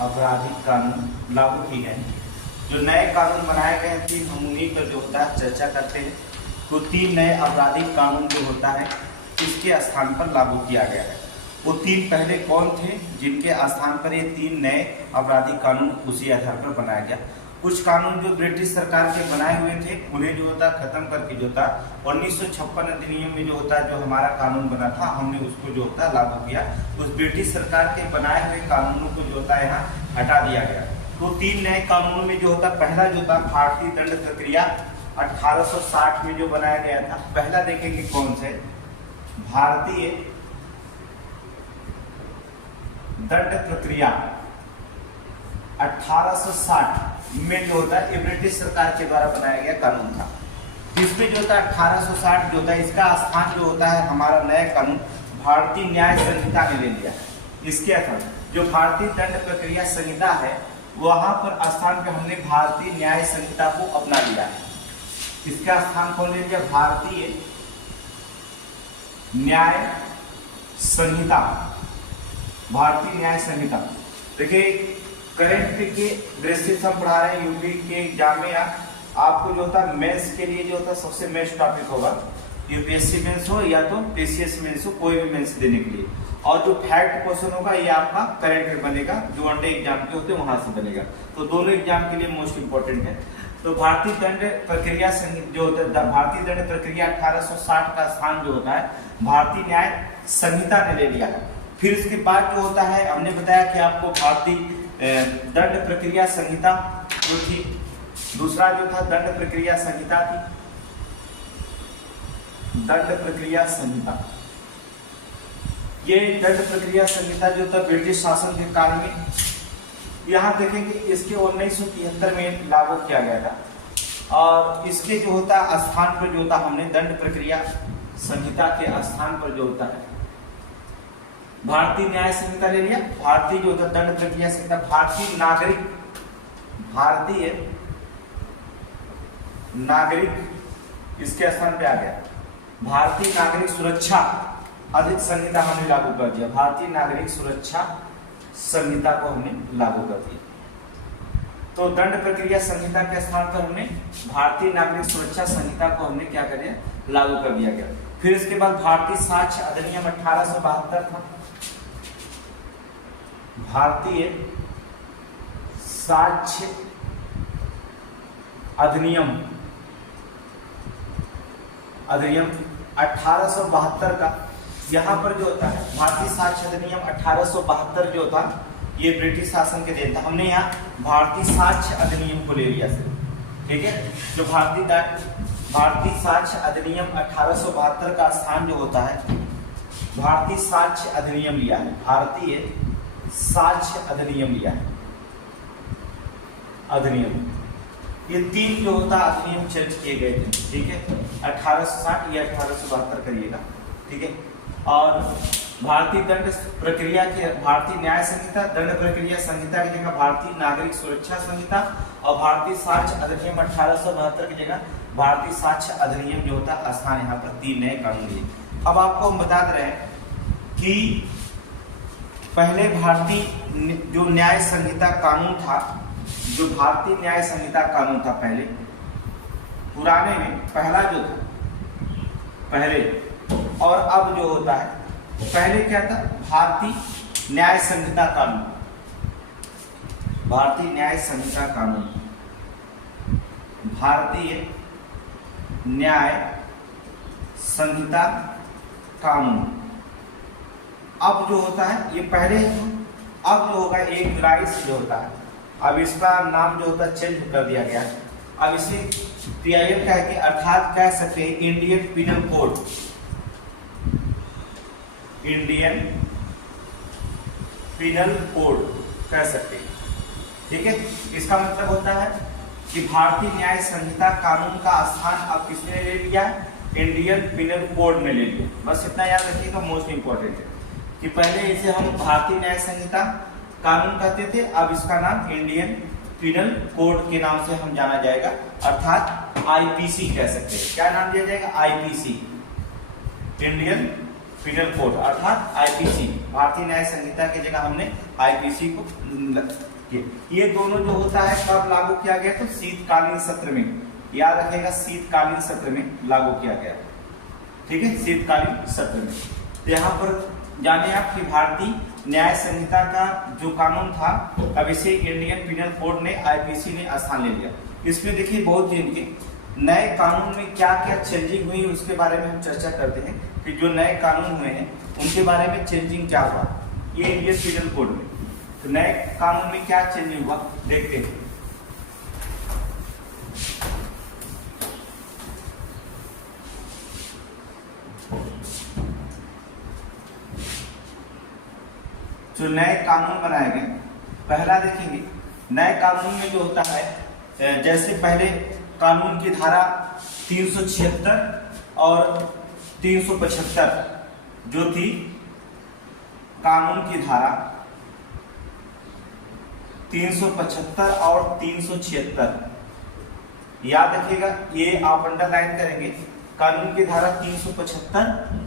आपराधिक कानून लागू किए गए। जो नए कानून बनाए गए थे हम उन्हीं पर जो होता है चर्चा करते हैं। तो 3 नए आपराधिक कानून जो होता है इसके स्थान पर लागू किया गया है। वो 3 पहले कौन थे जिनके स्थान पर ये 3 नए आपराधिक कानून उसी आधार पर बनाया गया। कुछ कानून जो ब्रिटिश सरकार के बनाए हुए थे उन्हें जो होता खत्म करके जो था 1956 अधिनियम में जो होता जो हमारा कानून बना था हमने उसको जो होता लागू किया। उस ब्रिटिश सरकार के बनाए हुए कानूनों को जो होता है यहाँ हटा दिया गया। तो 3 नए कानूनों में जो होता पहला जो था भारतीय दंड प्रक्रिया 1860 में जो बनाया गया था। पहला देखेंगे कौन से भारतीय दंड प्रक्रिया 1860 में जो होता है ब्रिटिश सरकार के द्वारा बनाया गया कानून था। इसमें जो होता है 1860 जो होता है इसका स्थान जो होता है हमारा नया कानून भारतीय न्याय संहिता ने ले लिया। इसके अर्थात जो भारतीय दंड प्रक्रिया संहिता है वहां पर स्थान पे हमने भारतीय न्याय संहिता को अपना लिया है। इसका स्थान कौन ले लिया भारतीय न्याय संहिता। भारतीय न्याय संहिता देखिए करंट के दृष्टि से हम पढ़ा रहे हैं यूपी के एग्जाम में आपको जो होता है मेंस के लिए जो होता है सबसे बेस्ट टॉपिक होगा यूपीएससी मेंस हो या तो पीसीएस मेंस हो कोई भी मेंस देने के लिए। और जो फैक्ट क्वेश्चन होगा ये आपका करंट में बनेगा जो वनडे एग्जाम के होते हैं वहां से बनेगा। तो दोनों एग्जाम के लिए मोस्ट इंपॉर्टेंट है। तो भारतीय दंड प्रक्रिया जो होता है भारतीय दंड प्रक्रिया 1860 का स्थान जो होता है भारतीय न्याय संहिता ने ले लिया है। फिर इसके बाद जो होता है हमने बताया कि आपको भारतीय दंड प्रक्रिया संहिता जो थी। दूसरा जो था दंड प्रक्रिया संहिता थी। दंड प्रक्रिया संहिता ये दंड प्रक्रिया संहिता जो था ब्रिटिश शासन के काल में यहाँ देखेंगे इसके 1973 में लागू किया गया था। और इसके जो होता स्थान पर जो होता हमने दंड प्रक्रिया संहिता के स्थान पर जो होता है भारतीय न्याय संहिता ले लिया। भारतीय जो होता दंड प्रक्रिया संहिता भारतीय नागरिक इसके स्थान पे आ गया। भारतीय नागरिक सुरक्षा अधिक संहिता हमने लागू कर दिया। भारतीय नागरिक सुरक्षा संहिता को हमने लागू कर दिया। तो दंड प्रक्रिया संहिता के स्थान पर हमने भारतीय नागरिक सुरक्षा संहिता को हमने क्या कर दिया लागू कर दिया गया। फिर इसके बाद भारतीय साक्ष्य अधिनियम 1872 था। भारतीय साक्ष्य अधिनियम 1872 का यहाँ पर जो होता है भारतीय साक्ष्य अधिनियम 1872 जो था ये ब्रिटिश शासन के देन था। हमने यहाँ भारतीय साक्ष्य अधिनियम को ले लिया सर ठीक है। जो भारतीय साक्ष्य अधिनियम 1872 का स्थान जो होता है भारतीय साक्ष्य अधिनियम लिया है। भारतीय साक्ष्य अधिनियम लिया है। अधिनियम ये 3 जो होता अधिनियम चेंज किए गए थे ठीक है। 1860 या 1872 करिएगा ठीक है। और भारतीय दंड प्रक्रिया के भारतीय न्याय संहिता दंड प्रक्रिया संहिता की जगह भारतीय नागरिक सुरक्षा संहिता और भारतीय साक्ष्य अधिनियम 1872 की जगह भारतीय साक्ष्य अधिनियम जो होता स्थान यहाँ पर 3 नए कानून लिए। अब आपको हम बता रहे हैं कि पहले भारतीय जो न्याय संहिता कानून था जो भारतीय न्याय संहिता कानून था पहले पुराने में पहला जो था पहले और अब जो होता है पहले क्या था भारतीय न्याय संहिता कानून। भारतीय न्याय संहिता कानून भारतीय न्याय संहिता कानून। अब जो होता है ये पहले अब जो होगा 1 जुलाई से जो होता है अब इसका नाम जो होता है चेंज कर दिया गया है। अब इसे PIL कह के अर्थात कह सकते हैं Indian penal code. Indian penal code कह सकते हैं ठीक है। इसका मतलब होता है कि भारतीय न्याय संहिता कानून का स्थान अब किसने ले लिया इंडियन पिनल कोड ने ले लिया। बस इतना याद रखिएगा मोस्ट इंपॉर्टेंट है कि पहले इसे हम भारतीय न्याय संहिता कानून कहते थे अब इसका नाम इंडियन पिनल कोड के नाम से हम जाना जाएगा अर्थात IPC कह सकते हैं। क्या नाम दिया जाएगा IPC इंडियन पिनल कोड अर्थात आईपीसी, भारतीय न्याय संहिता की जगह हमने आईपीसी को ये दोनों जो होता है कब लागू किया गया, तो शीतकालीन सत्र में, याद रखेगा शीतकालीन सत्र में लागू किया गया, ठीक है, शीतकालीन सत्र में। तो यहाँ पर जाने आप कि भारतीय न्याय संहिता का जो कानून था अब इसे इंडियन पिनल कोड ने, आईपीसी ने स्थान ले लिया। इसमें देखिए बहुत इनके नए कानून में क्या क्या चेंजिंग हुई उसके बारे में हम चर्चा करते हैं कि जो नए कानून हुए हैं उनके बारे में चेंजिंग क्या हुआ ये इंडियन पिनल कोड में। तो नए कानून में क्या चेंजिंग हुआ देखते हैं। जो नए कानून बनाए गए, पहला देखेंगे नए कानून में जो होता है, जैसे पहले कानून की धारा 376 और 375 जो थी, कानून की धारा 375 और 376 याद रखिएगा, ये आप अंडरलाइन करेंगे। कानून की धारा 375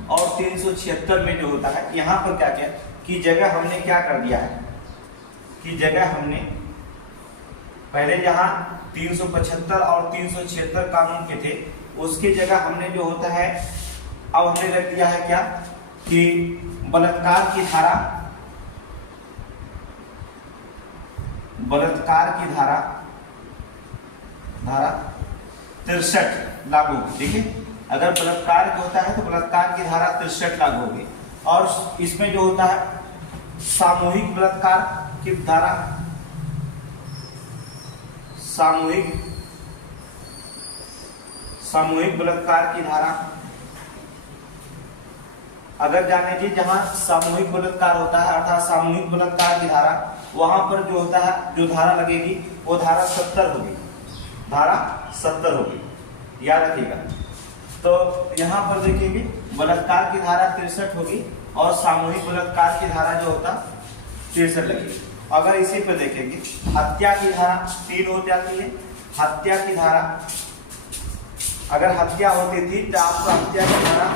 और 376 में जो होता है, यहाँ पर क्या क्या की जगह हमने क्या कर दिया है कि जगह हमने पहले जहां 375 और 376 कानून के थे उसकी जगह हमने जो होता है अब हमने रख दिया है क्या कि बलात्कार की धारा, बलात्कार की धारा 63 लागू होगी। देखिए अगर बलात्कार होता है तो बलात्कार की धारा 63 लागू होगी। और इसमें जो होता है सामूहिक बलात्कार की धारा, सामूहिक बलात्कार की धारा, अगर जाने की जहां सामूहिक बलात्कार होता है अर्थात सामूहिक बलात्कार की धारा, वहां पर जो होता है जो धारा लगेगी वो धारा 70 होगी, धारा 70 होगी, याद रखिएगा। तो यहाँ पर देखेंगे बलात्कार की धारा 63 होगी और सामूहिक बलात्कार की धारा जो होता 63 लगेगी। अगर इसी पर देखेंगे हत्या की धारा 3 हो जाती है। हत्या की धारा, अगर हत्या होती थी तो आपको हत्या की धारा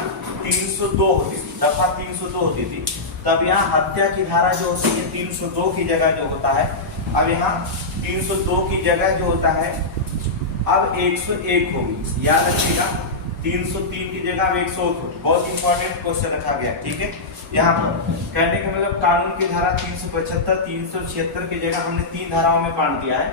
302 होती थी, दफा 302 होती थी। तब यहाँ हत्या की धारा जो होती है 302 की जगह जो होता है, अब यहाँ 302 की जगह जो होता है अब 101 होगी, याद रखिएगा। 303 की जगह अब 101 होगी। बहुत इंपॉर्टेंट क्वेश्चन रखा गया, ठीक है। यहाँ पर कहने का मतलब कानून की धारा 375, 376 की जगह हमने 3 धाराओं में बांट दिया है।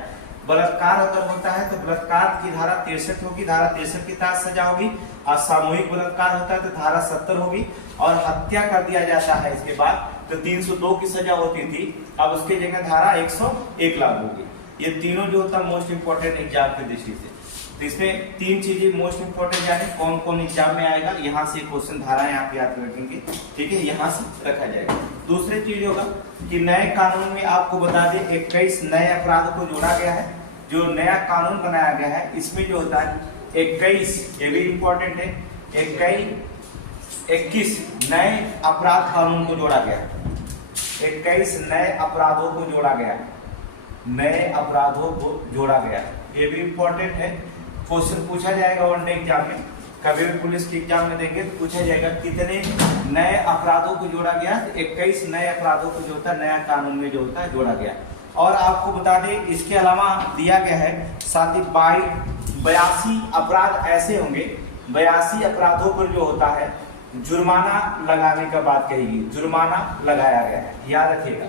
बलात्कार अगर होता है तो बलात्कार की धारा 63 होगी, धारा 63 के तहत सजा होगी। और सामूहिक बलात्कार होता है तो धारा 70 होगी। और हत्या कर दिया जाता है इसके बाद तो 302 की सजा होती थी, अब उसकी जगह धारा 101 लागू होगी। ये तीनों जो होता है मोस्ट इंपोर्टेंट एग्जाम की दृष्टि से। तो इसमें 3 चीजें मोस्ट इंपोर्टेंट यानी कौन कौन एग्जाम में आएगा, यहाँ से क्वेश्चन धाराएं आप याद रखेंगे, ठीक है, यहाँ से रखा जाएगा। दूसरी चीज होगा कि नए कानून में आपको बता दें 21 नए अपराध को जोड़ा गया है। जो नया कानून बनाया गया है इसमें जो होता है 21, ये भी इंपॉर्टेंट है, 21 नए अपराध कानून को जोड़ा गया है। 21 नए अपराधों को जोड़ा गया है, नए अपराधों को जोड़ा गया है, ये भी इंपॉर्टेंट है। क्वेश्चन पूछा जाएगा वनडे एग्जाम में, कभी भी पुलिस के एग्जाम में देंगे तो पूछा जाएगा कितने नए अपराधों को जोड़ा गया। 21 नए अपराधों को जो होता है नया कानून में जो होता है जोड़ा गया। और आपको बता दें इसके अलावा दिया गया है साथ ही 82 अपराध ऐसे होंगे, 82 अपराधों पर जो होता है जुर्माना लगाने का बात कहेगी, जुर्माना लगाया गया है, याद रखिएगा।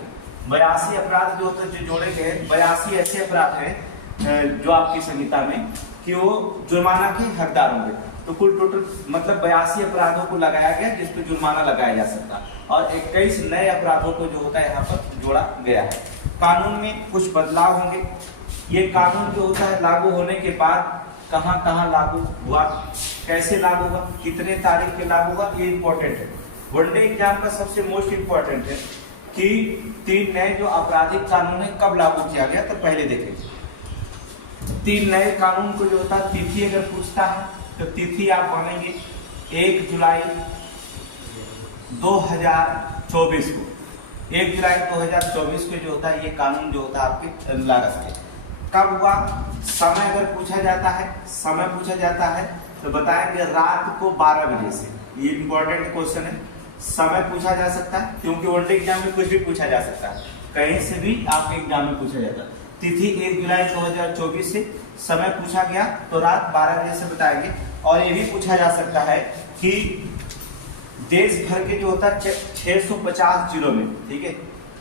82 अपराध जो होते हैं जो जोड़े गए, 82 ऐसे अपराध हैं जो आपकी संहिता में कि वो जुर्माना के हकदार होंगे। तो कुल टोटल मतलब 82 अपराधों को लगाया गया जिस पर जुर्माना लगाया जा सकता, और 21 नए अपराधों को जो होता है यहाँ पर जोड़ा गया है। कानून में कुछ बदलाव होंगे। ये कानून जो होता है लागू होने के बाद कहाँ कहाँ लागू हुआ, कैसे लागू हुआ, कितने तारीख के लागू हुआ, ये इंपॉर्टेंट है। वनडे एग्जाम का सबसे मोस्ट इंपॉर्टेंट है कि 3 नए जो आपराधिक कानून है कब लागू किया गया। तो पहले देखें 3 नए कानून को जो होता है तिथि अगर पूछता है तो तिथि आप मानेंगे 1 जुलाई 2024 को, 1 जुलाई 2024 को जो होता है ये कानून जो होता है आपके लागू है। कब हुआ, समय अगर पूछा जाता है, समय पूछा जाता है तो बताएंगे रात को 12 बजे से, ये इंपॉर्टेंट क्वेश्चन है। समय पूछा जा सकता है, क्योंकि वनडे एग्जाम में कुछ भी पूछा जा सकता है, कहीं से भी आपके एग्जाम में पूछा जाता है। तिथि 1 जुलाई 2024 से, समय पूछा गया तो रात 12 बजे से बताएंगे। और ये भी पूछा जा सकता है कि देश भर के जो होता है 650 जिलों में, ठीक है,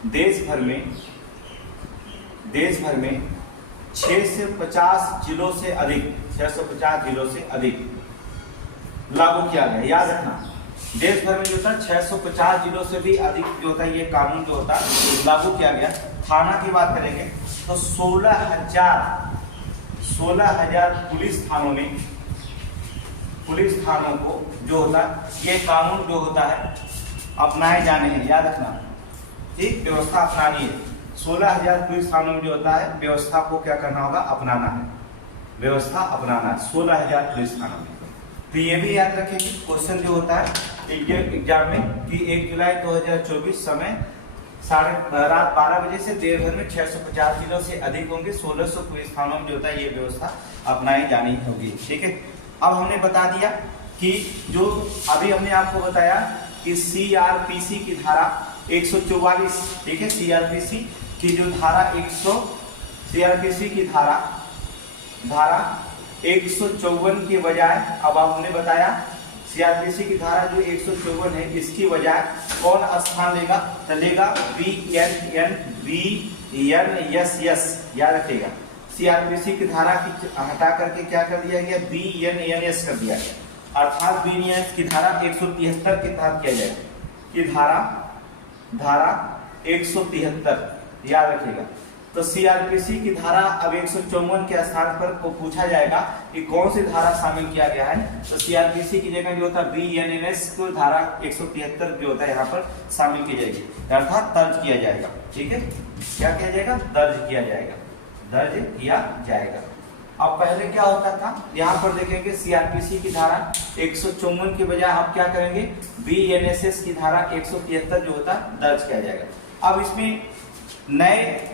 देश भर में 6 से 50 जिलों से अधिक, 650 जिलों से अधिक लागू किया गया। याद रखना, देश भर में जो था 650 जिलों से भी अधिक जो होता है ये कानून जो होता है लागू किया गया। थाना की बात करेंगे तो 16,000 पुलिस थानों को जो होता है ये कानून जो होता है अपनाए जाने हैं। याद रखना, ठीक, व्यवस्था अपनानी है। 16,000 पुलिस थानों में जो होता है व्यवस्था को क्या करना होगा, अपनाना है, व्यवस्था अपनाना है 16,000 पुलिस थानों में। तो ये भी याद रखेंगे, क्वेश्चन जो होता है एग्जाम में कि 1 जुलाई 2024 समय रात 12 बजे से देश भर में 650 जिलों से अधिक होंगे, 1600 पुलिस थानों में जो होता है ये व्यवस्था अपनाई जानी होगी। ठीक है, अब हमने बता दिया कि जो अभी हमने आपको बताया कि सीआरपीसी की धारा 144, ठीक है, सीआरपीसी की जो धारा 154 के बजाय अब आपने बताया सीआरपीसी की धारा जो 154 है इसकी बजाय कौन स्थान लेगा, तो लेगा BNNBNSS। याद रखिएगा, सीआरपीसी की धारा की हटा करके क्या कर दिया गया, BNNS कर दिया गया, अर्थात BNNS की धारा 173 के तहत किया जाएगा कि धारा 173। याद रखिएगा, तो सीआरपीसी की धारा अब 154 के स्थान पर को पूछा जाएगा कि कौन सी धारा शामिल किया गया है, तो सीआरपीसी की जगह जो होता है BNNS को धारा 173 जो होता है यहाँ पर शामिल की जाएगी, अर्थात दर्ज किया जाएगा। ठीक है, क्या किया जाएगा, दर्ज किया जाएगा। अब पहले क्या होता था, यहाँ पर देखेंगे सीआरपीसी की धारा 154 के बजाय हम क्या करेंगे, BNSS की धारा 173 जो होता है दर्ज किया जाएगा। अब इसमें नए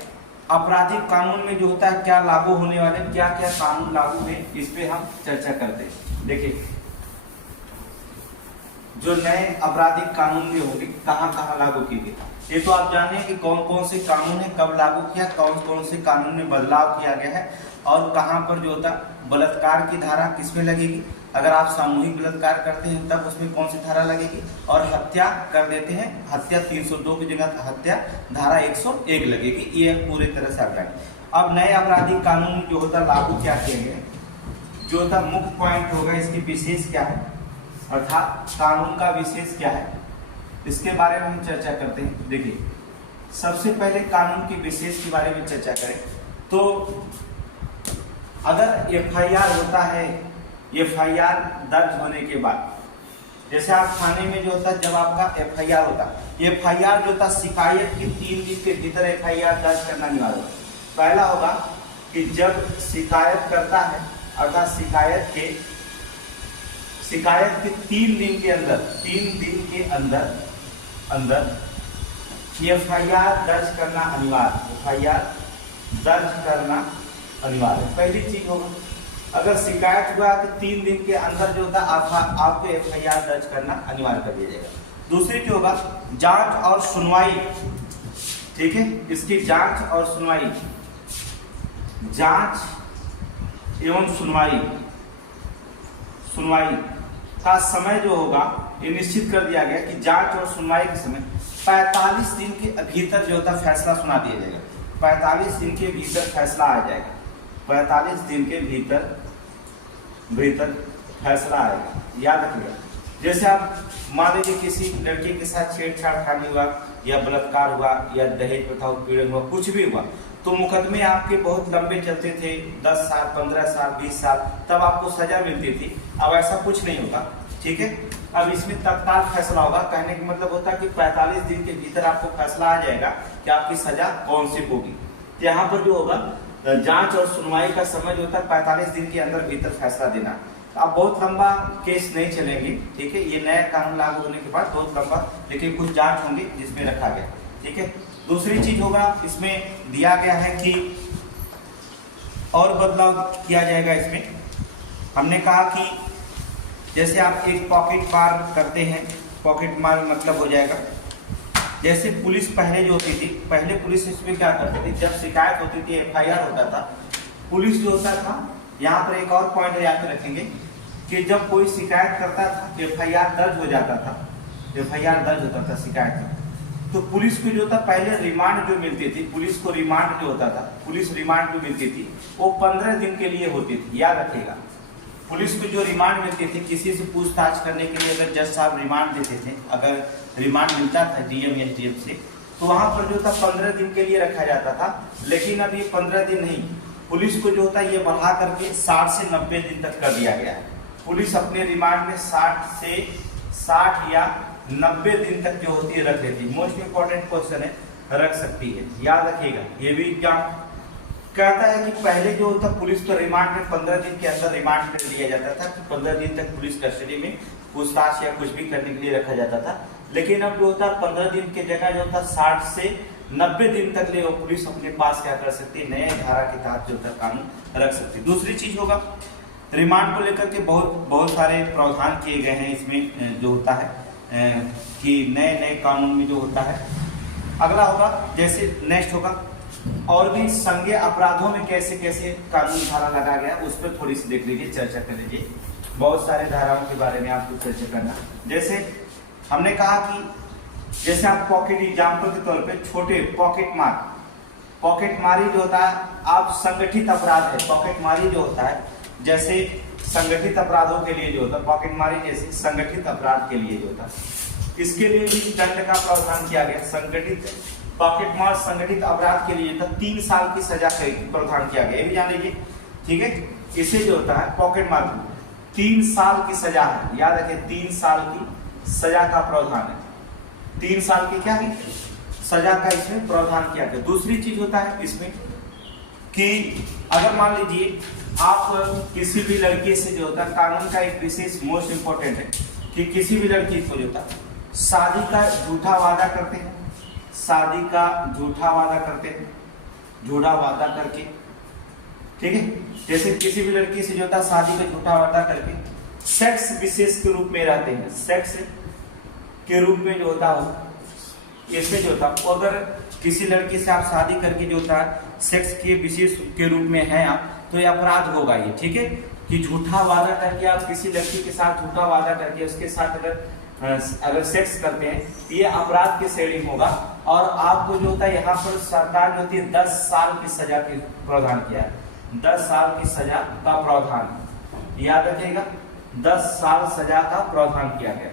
आपराधिक कानून में जो होता है क्या लागू होने वाले, क्या क्या कानून लागू है, इस पे हम चर्चा करते हैं। देखिए, जो नए आपराधिक कानून में होंगे कहाँ लागू किए गए, ये तो आप जाने कि कौन कौन से कानून है, कब लागू किया, कौन कौन से कानून में बदलाव किया गया है, और कहाँ पर जो होता है बलात्कार की धारा किसमें लगेगी, अगर आप सामूहिक बलात्कार करते हैं तब उसमें कौन सी धारा लगेगी, और हत्या कर देते हैं, हत्या 302 की जगह हत्या धारा 101 लगेगी। ये पूरे तरह से आप अब नए आपराधिक कानून जो होता लागू क्या किए गए, जो होता मुख्य पॉइंट होगा इसकी विशेष क्या है, अर्थात कानून का विशेष क्या है, इसके बारे में हम चर्चा करते हैं। देखिए, सबसे पहले कानून की विशेष के बारे में चर्चा करें तो अगर एफआईआर होता है, एफआईआर दर्ज होने के बाद, जैसे आप थाने में जो होता है जब आपका एफआईआर होता है, एफआईआर जो होता शिकायत के 3 दिन के भीतर एफआईआर दर्ज करना अनिवार्य होगा। पहला होगा कि जब शिकायत करता है, अर्थात शिकायत के 3 दिन के अंदर एफआईआर दर्ज करना अनिवार्य। पहली चीज होगा, अगर शिकायत हुआ तो 3 दिन के अंदर जो होता आपको एफआईआर दर्ज करना अनिवार्य कर दिया जाएगा। दूसरी जो होगा जांच और सुनवाई, ठीक है, इसकी जांच और सुनवाई, जांच एवं सुनवाई का समय जो होगा ये निश्चित कर दिया गया कि जांच और सुनवाई के समय 45 दिन के भीतर जो होता फैसला सुना दिया जाएगा। 45 दिन के भीतर फैसला आ जाएगा, 45 दिन के भीतर फैसला आएगा। याद रखिएगा, जैसे आप मान लीजिए किसी लड़के के साथ छेड़छाड़ हुआ या बलात्कार हुआ या दहेज प्रथा उत्पीड़न हुआ, कुछ भी हुआ, तो मुकदमे आपके बहुत लंबे चलते थे, 10 साल, 15 साल, 20 साल, तब आपको सजा मिलती थी। अब ऐसा कुछ नहीं होगा, ठीक है। अब इसमें तत्काल फैसला होगा, कहने का मतलब होता है कि 45 दिन के भीतर आपको फैसला आ जाएगा कि आपकी सजा कौन सी होगी। यहाँ पर जो होगा जांच और सुनवाई का समय जो होता है 45 दिन के अंदर भीतर फैसला देना। अब बहुत लंबा केस नहीं चलेंगे, ठीक है, ये नया कानून लागू होने के बाद बहुत लंबा, लेकिन कुछ जांच होंगी जिसमें रखा गया, ठीक है। दूसरी चीज होगा, इसमें दिया गया है कि और बदलाव किया जाएगा। इसमें हमने कहा कि जैसे आप एक पॉकेट पार करते हैं पॉकेट मार मतलब हो जाएगा, जैसे पुलिस पहले जो होती थी, पहले पुलिस इसमें क्या करती थी, जब शिकायत होती थी, एफआईआर होता था, पुलिस जो होता था, यहाँ पर एक और पॉइंट याद रखेंगे कि जब कोई शिकायत करता था, एफआईआर दर्ज हो जाता था, एफआईआर दर्ज होता था शिकायत में, तो पुलिस को जो था पहले रिमांड जो मिलती थी, पुलिस को रिमांड जो होता था, पुलिस रिमांड जो मिलती थी वो 15 दिन के लिए होती थी, याद रखिएगा। पुलिस को जो रिमांड मिलती थी, किसी से पूछताछ करने के लिए अगर जज साहब रिमांड देते थे, अगर रिमांड मिलता था डीएम एसडीएम से, तो वहां पर जो था 15 दिन के लिए रखा जाता था। लेकिन अब ये 15 दिन नहीं, पुलिस को जो होता है ये बढ़ा करके 60 से 90 दिन तक कर दिया गया है। पुलिस अपने रिमांड में 60 या 90 दिन तक जो होती है रख लेती है। मोस्ट इंपॉर्टेंट क्वेश्चन है, रख सकती है, याद रखिएगा। ये भी एग्जाम कहता है कि पहले जो होता पुलिस को रिमांड में 15 दिन के अंदर रिमांड कर लिया जाता था कि 15 दिन तक पुलिस कस्टडी में पूछताछ या कुछ भी करने के लिए रखा जाता था। लेकिन अब जो होता 15 दिन की जगह जो होता 60 से 90 दिन तक ले वो पुलिस अपने पास क्या कर सकती है, नए धारा के तहत जो होता कानून रख सकती है। दूसरी चीज होगा, रिमांड को लेकर के बहुत सारे प्रावधान किए गए हैं इसमें जो होता है कि नए कानून में जो होता है। अगला होगा, जैसे नेक्स्ट होगा, और भी संज्ञेय अपराधों में कैसे कैसे कानून धारा लगा गया, उस पर थोड़ी सी देख लीजिए, चर्चा कर लीजिए। बहुत सारे धाराओं के बारे में आपको चर्चा करना। जैसे हमने कहा कि जैसे आप पॉकेट एग्जाम्पल के तौर पे छोटे पॉकेट मारी जो होता है, आप संगठित अपराध है, पॉकेट मारी जो होता है, जैसे संगठित अपराधों के लिए जो होता है पॉकेट मारी, जैसे संगठित अपराध के लिए जो होता है, इसके लिए भी दंड का प्रावधान किया गया। संगठित पॉकेट मार संगठित अपराध के लिए 3 साल की सजा का प्रावधान किया गया, ये भी जान लीजिए, ठीक है। इसे जो होता है पॉकेट मार 3 साल की सजा है, याद रखिए 3 साल की सजा का प्रावधान है, 3 साल की क्या है सजा का इसमें प्रावधान किया गया। दूसरी चीज होता है इसमें कि अगर मान लीजिए आप किसी भी लड़की से जो होता है, कानून का एक विशेष मोस्ट इंपॉर्टेंट है कि किसी भी लड़की को जो होता है शादी का झूठा वादा करते हैं, शादी का झूठा वादा करते हैं, झूठा वादा करके, ठीक है। जैसे किसी भी लड़की से जो होता है शादी का झूठा वादा करके सेक्स विशेष के रूप में रहते हैं, सेक्स के रूप में जो होता हो, इसमें जो होता है अगर किसी लड़की से आप शादी करके जो होता है सेक्स के विशेष के रूप में है आप, तो ये अपराध होगा ये, ठीक है। कि झूठा वादा करके आप किसी लड़की के साथ झूठा वादा करके उसके साथ अगर सेक्स करते हैं, ये अपराध की श्रेणी में होगा। और आपको जो होता है यहाँ पर सरकार जो होती है 10 साल की सजा की प्रावधान किया है, 10 साल की सजा का प्रावधान, याद रखिएगा 10 साल सजा का प्रावधान किया गया।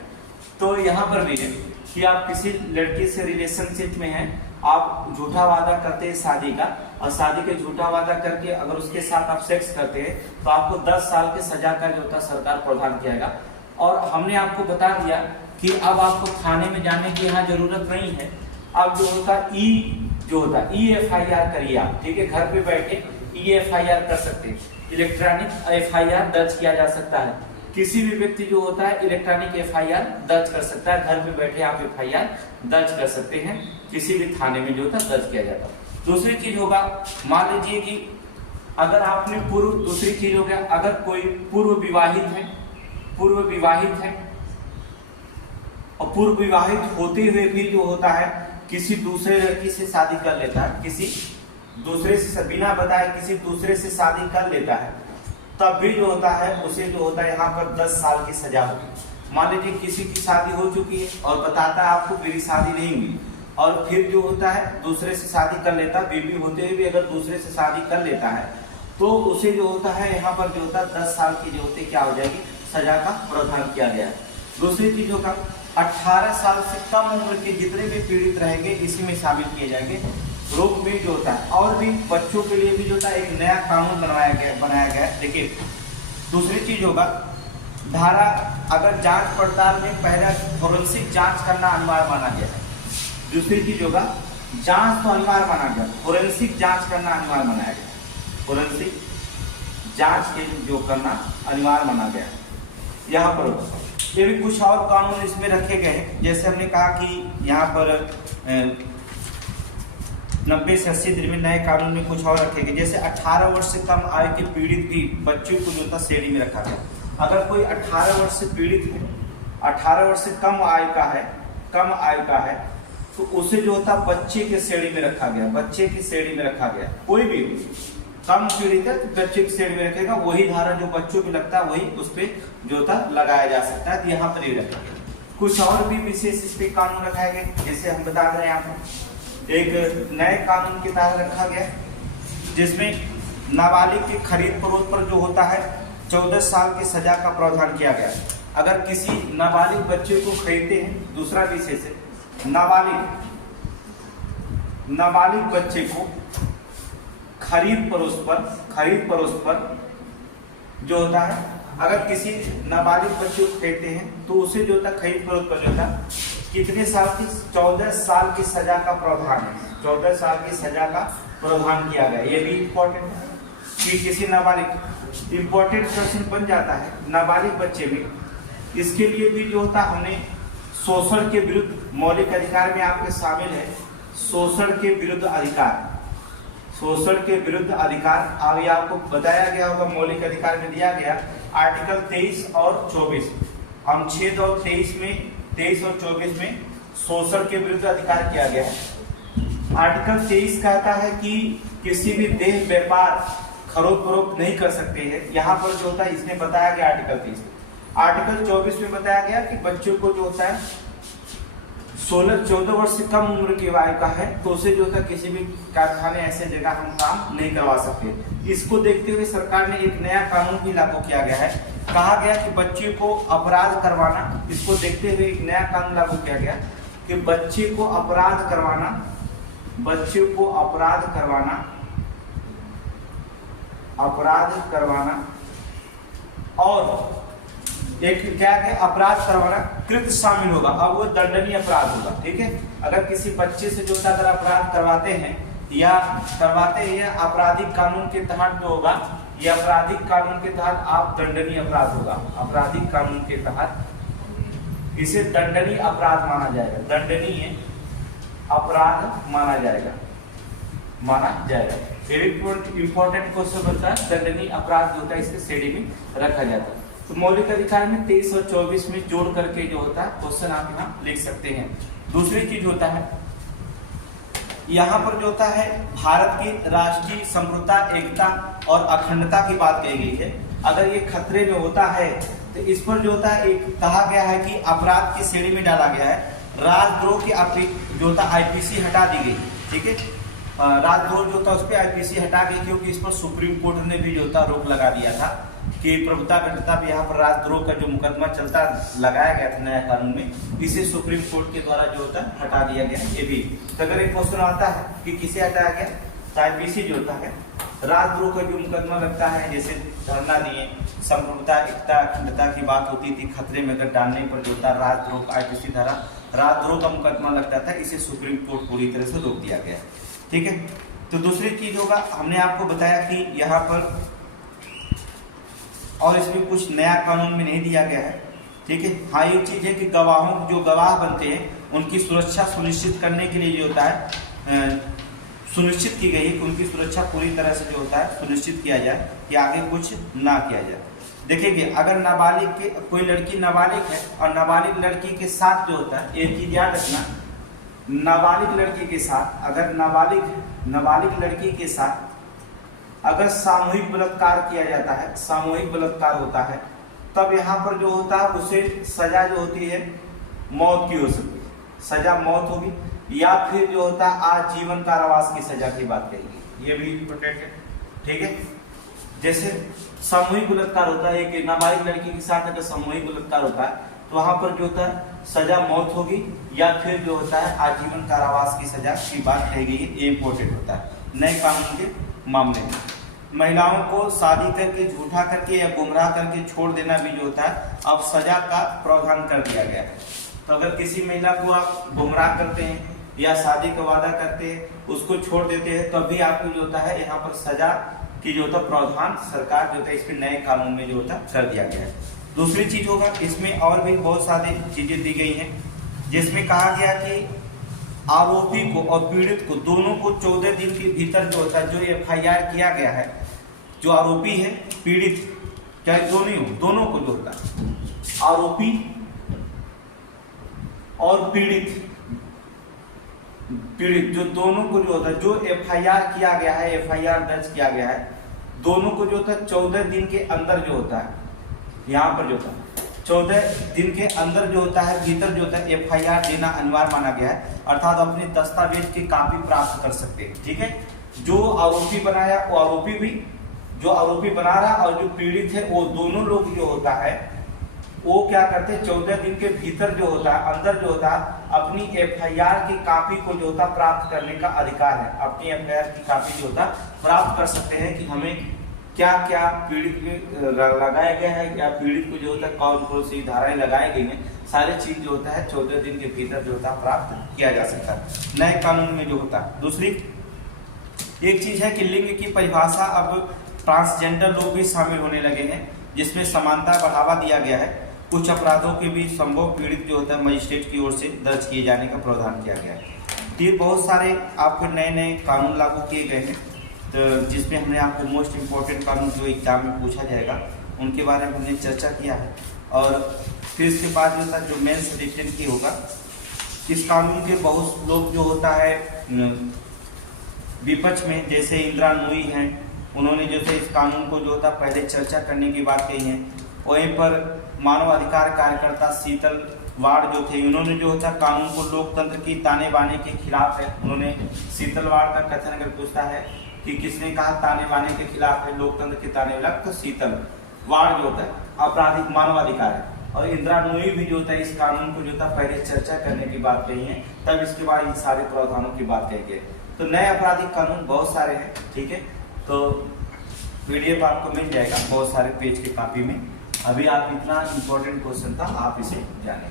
तो यहाँ पर भी है कि आप किसी लड़की से रिलेशनशिप में हैं, आप झूठा वादा करते हैं शादी का, और शादी के झूठा वादा करके अगर उसके साथ आप सेक्स करते हैं तो आपको 10 साल की सजा का जो होता सरकार प्रावधान किया। और हमने आपको बता दिया कि अब आपको थाने में जाने की यहाँ जरूरत नहीं है। अब जो होता ई एफआईआर करिए आप, ठीक है, घर पे बैठे ई एफआईआर कर सकते हैं, इलेक्ट्रॉनिक एफआईआर दर्ज किया जा सकता है। किसी भी व्यक्ति जो होता है इलेक्ट्रॉनिक एफआईआर दर्ज कर सकता है, घर में बैठे आप एफआईआर दर्ज कर सकते हैं, किसी भी थाने में जो होता है दर्ज किया जाता है। दूसरी चीज होगा, मान लीजिए कि अगर आपने दूसरी चीज हो गया, अगर कोई पूर्व विवाहित है और पूर्व विवाहित होते हुए भी जो होता है किसी दूसरे लड़की से शादी कर लेता है, किसी दूसरे से बिना बताए किसी दूसरे से शादी कर लेता है, तब भी जो होता है उसे जो होता है यहाँ पर 10 साल की सजा होगी। मान लीजिए किसी की शादी हो चुकी है और बताता है आपको मेरी शादी नहीं हुई, और फिर जो होता है दूसरे से शादी कर लेता है, बीवी होते हुए भी अगर दूसरे से शादी कर लेता है, तो उसे जो होता है यहाँ पर जो होता है 10 साल की जो होती है क्या हो जाएगी, सजा का प्रावधान किया गया है। दूसरी चीज होगा 18 साल से कम उम्र के जितने भी पीड़ित रहेंगे इसी में शामिल किए जाएंगे। रोग में जो होता है और भी बच्चों के लिए भी जो होता है एक नया कानून बनाया गया है। देखिए दूसरी चीज होगा, धारा अगर जांच पड़ताल में पहला फोरेंसिक जांच करना अनिवार्य माना गया है। दूसरी चीज होगा, जांच तो अनिवार्य माना गया, फोरेंसिक जांच करना अनिवार्य बनाया गया, फोरेंसिक जांच के जो करना अनिवार्य माना गया है। यहाँ पर ये भी कुछ और कानून इसमें रखे गए हैं, जैसे हमने कहा कि यहाँ पर 90 से 80 दिन में नए कानून में कुछ और रखे गए, जैसे 18 वर्ष से कम आयु के पीड़ित भी बच्चों को जो था श्रेणी में रखा गया। अगर कोई 18 वर्ष से पीड़ित है, 18 वर्ष से कम आयु का है तो उसे जो होता बच्चे के श्रेणी में रखा गया, बच्चे की श्रेणी में रखा गया। कोई भी कम पीड़ित है तो बच्चे की श्रेणी में रखेगा, वही धारा जो बच्चों पे लगता है वही उस पे जो होता लगाया जा सकता है। तो यहाँ पर ये रखा गया। कुछ और भी विशेष इस पे कानून रखाए गए, जैसे हम बता रहे हैं यहाँ पर एक नए कानून के तहत रखा गया जिसमें नाबालिग की खरीद फरोख्त पर जो होता है 14 साल की सजा का प्रावधान किया गया। अगर किसी नाबालिग बच्चे को खरीदते हैं, दूसरा विशेष है नाबालिग बच्चे को खरीद परोस पर जो होता है, अगर किसी नाबालिग बच्चे को खरीदते हैं तो उसे जो होता है खरीद फरोख्त पर जो होता है कितने साल की 14 साल की सजा का प्रावधान है, 14 साल की सजा का प्रावधान किया गया। ये भी इम्पोर्टेंट है कि किसी नाबालिग, इम्पोर्टेंट क्वेश्चन बन जाता है नाबालिग बच्चे में। इसके लिए भी जो होता हमने शोषण के विरुद्ध मौलिक अधिकार में आपके शामिल है शोषण के विरुद्ध अधिकार। अभी आपको बताया गया होगा मौलिक अधिकार में दिया गया आर्टिकल 23 और 24, अनुच्छेद और 23 और 24 में शोषण के विरुद्ध अधिकार किया गया है। आर्टिकल 23 कहता है कि किसी भी देह व्यापार खरीद फरोख्त नहीं कर सकते हैं, यहाँ पर जो होता है इसने बताया गया आर्टिकल 23। आर्टिकल 24 में बताया गया कि बच्चों को जो होता है 14 वर्ष से कम उम्र की आयु का है तो उसे जो होता है किसी भी कारखाने ऐसे जगह हम काम नहीं करवा सकते। इसको देखते हुए सरकार ने एक नया कानून भी लागू किया गया है। कहा गया कि बच्चे को अपराध करवाना, इसको देखते हुए एक नया कानून लागू किया गया कि बच्चे को अपराध करवाना और एक क्या है अपराध करवाना कृत शामिल होगा। अब वो दंडनीय अपराध होगा। ठीक है, अगर किसी बच्चे से जो अगर अपराध करवाते हैं या आपराधिक कानून के तहत जो होगा, ये आपराधिक कानून के तहत आप दंडनीय अपराध होगा। आपराधिक कानून के तहत इसे दंडनीय अपराध माना जाएगा, दंडनीय अपराध माना जाएगा। इंपॉर्टेंट क्वेश्चन बनता है, दंडनीय अपराध होता है इसके श्रेणी में रखा जाता है। तो मौलिक अधिकार में 23 और 24 में जोड़ करके जो होता है क्वेश्चन आप यहाँ लिख सकते हैं। दूसरी चीज होता है यहाँ पर जो होता है भारत की राष्ट्रीय संप्रभुता, एकता और अखंडता की बात कही गई है। अगर ये खतरे में होता है तो इस पर जो होता है एक कहा गया है कि अपराध की श्रेणी में डाला गया है। राजद्रोह की जो होता आईपीसी हटा दी गई। ठीक है, राजद्रोह जो था उस पर आईपीसी हटा गई क्योंकि इस पर सुप्रीम कोर्ट ने भी जो होता रोक लगा दिया था कि प्रभुता घटता भी यहाँ पर राजद्रोह का जो मुकदमा चलता लगाया गया था नया कानून में, इसे सुप्रीम कोर्ट के द्वारा जो होता है हटा दिया गया। ये भी तो अगर एक क्वेश्चन आता है कि किसे हटाया गया, तो आईपीसी जो होता है राजद्रोह का जो मुकदमा लगता है, जैसे धरना दिए, संप्रभुता एकता अखंडता की बात होती थी, खतरे में अगर डालने पर जो होता राजद्रोह आईपीसी धारा राजद्रोह का मुकदमा लगता था, इसे सुप्रीम कोर्ट पूरी तरह से रोक दिया गया। ठीक है, तो दूसरी चीज होगा हमने आपको बताया कि यहाँ पर और इसमें कुछ नया कानून में नहीं दिया गया है। ठीक है, हाँ एक चीज है कि गवाहों जो गवाह बनते हैं उनकी सुरक्षा सुनिश्चित करने के लिए जो होता है सुनिश्चित की गई है कि उनकी सुरक्षा पूरी तरह से जो होता है सुनिश्चित किया जाए कि आगे कुछ ना किया जाए। देखेंगे अगर नाबालिग के कोई लड़की नाबालिग है और नाबालिग लड़की के साथ जो होता है, एक चीज याद रखना, नाबालिग लड़की के साथ अगर नाबालिग लड़की के साथ अगर सामूहिक बलात्कार किया जाता है, सामूहिक बलात्कार होता है, तब यहाँ पर जो होता है उसे सजा जो होती है मौत की हो सकती है, सजा मौत होगी या फिर जो होता है आजीवन कारावास की सजा की बात करेंगे। ये भी इम्पोर्टेंट है। ठीक है, जैसे सामूहिक बलात्कार होता है, एक नाबालिग लड़की के साथ अगर सामूहिक बलात्कार होता है तो वहां पर जो होता है सजा मौत होगी या फिर जो होता है आजीवन कारावास की सजा की बात कही गई है। ये इम्पोर्टेंट होता है नए कानून के मामले में। महिलाओं को शादी करके झूठा करके या गुमराह करके छोड़ देना भी जो होता है अब सजा का प्रावधान कर दिया गया है। तो अगर किसी महिला को आप गुमराह करते हैं या शादी का वादा करते हैं, उसको छोड़ देते हैं, तब भी आपको जो होता है यहाँ पर सजा की जो होता है प्रावधान सरकार जो होता है इसमें नए कानून में जो होता है कर दिया गया है। दूसरी चीज होगा इसमें और भी बहुत सारी चीजें दी गई हैं, जिसमें कहा गया कि आरोपी को और पीड़ित को दोनों को 14 दिन के भीतर जो होता है जो FIR किया गया है, जो आरोपी है पीड़ित चाहे दोनों को जो होता है आरोपी और पीड़ित जो दोनों को जो होता है, जो एफआईआर किया गया है, एफआईआर दर्ज किया गया है, दोनों को जो होता है 14 दिन के अंदर जो होता है, यहाँ पर जो होता है 14 दिन के अंदर जो होता है, भीतर जो होता है एफआईआर देना अनिवार्य माना गया है। अर्थात अपने दस्तावेज की कॉपी प्राप्त कर सकते हैं। ठीक है, जो आरोपी बनाया वो आरोपी भी, जो आरोपी बना रहा और जो पीड़ित है वो दोनों लोग जो होता है वो क्या करते हैं, 14 दिन के भीतर जो होता है, अंदर जो होता है अपनी एफआईआर की कॉपी को जो होता प्राप्त करने का अधिकार है। अपनी एफआईआर की कॉपी जो होता प्राप्त कर सकते हैं कि हमें क्या क्या पीड़ित में लगाया गया है, या पीड़ित को जो होता है कौन कौन सी धाराएं लगाई गई हैं, सारी चीज जो होता है 14 दिन के भीतर जो होता है प्राप्त किया जा सकता है नए कानून में जो होता है। दूसरी एक चीज है कि लिंग की परिभाषा अब ट्रांसजेंडर लोग भी शामिल होने लगे हैं, जिसमें समानता बढ़ावा दिया गया है। कुछ अपराधों के भी संभव पीड़ित जो होता है मजिस्ट्रेट की ओर से दर्ज किए जाने का प्रावधान किया गया है। ये बहुत सारे आपके नए नए कानून लागू किए गए हैं, तो जिसमें हमने आपको मोस्ट इम्पोर्टेंट कानून जो एग्जाम में पूछा जाएगा उनके बारे में हमने चर्चा किया है। और फिर इसके बाद जो था जो मेंस रिटन की होगा, इस कानून के बहुत लोग जो होता है विपक्ष में, जैसे इंदिरा नूई हैं, उन्होंने जो है इस कानून को जो होता पहले चर्चा करने की बात कही है। वहीं पर मानवाधिकार कार्यकर्ता शीतल वार्ड जो थे, उन्होंने जो होता कानून को लोकतंत्र की ताने बाने के खिलाफ है। उन्होंने शीतल वार्ड का कथन अगर पूछता है कि किसने कहा ताने बाने के खिलाफ है, लोकतंत्र की ताने वाला, तो शीतल वार्ड जो होता है आपराधिक मानवाधिकार है। और इंदिरा नूई भी जो होता है इस कानून को जो होता पहले चर्चा करने की बात कही है, तब इसके बाद इन सारे प्रावधानों की बात कही गई। तो नए आपराधिक कानून बहुत सारे हैं। ठीक है, तो पीडीएफ आपको मिल जाएगा बहुत सारे पेज की कॉपी में। अभी आप इतना इंपॉर्टेंट क्वेश्चन था, आप इसे जानें।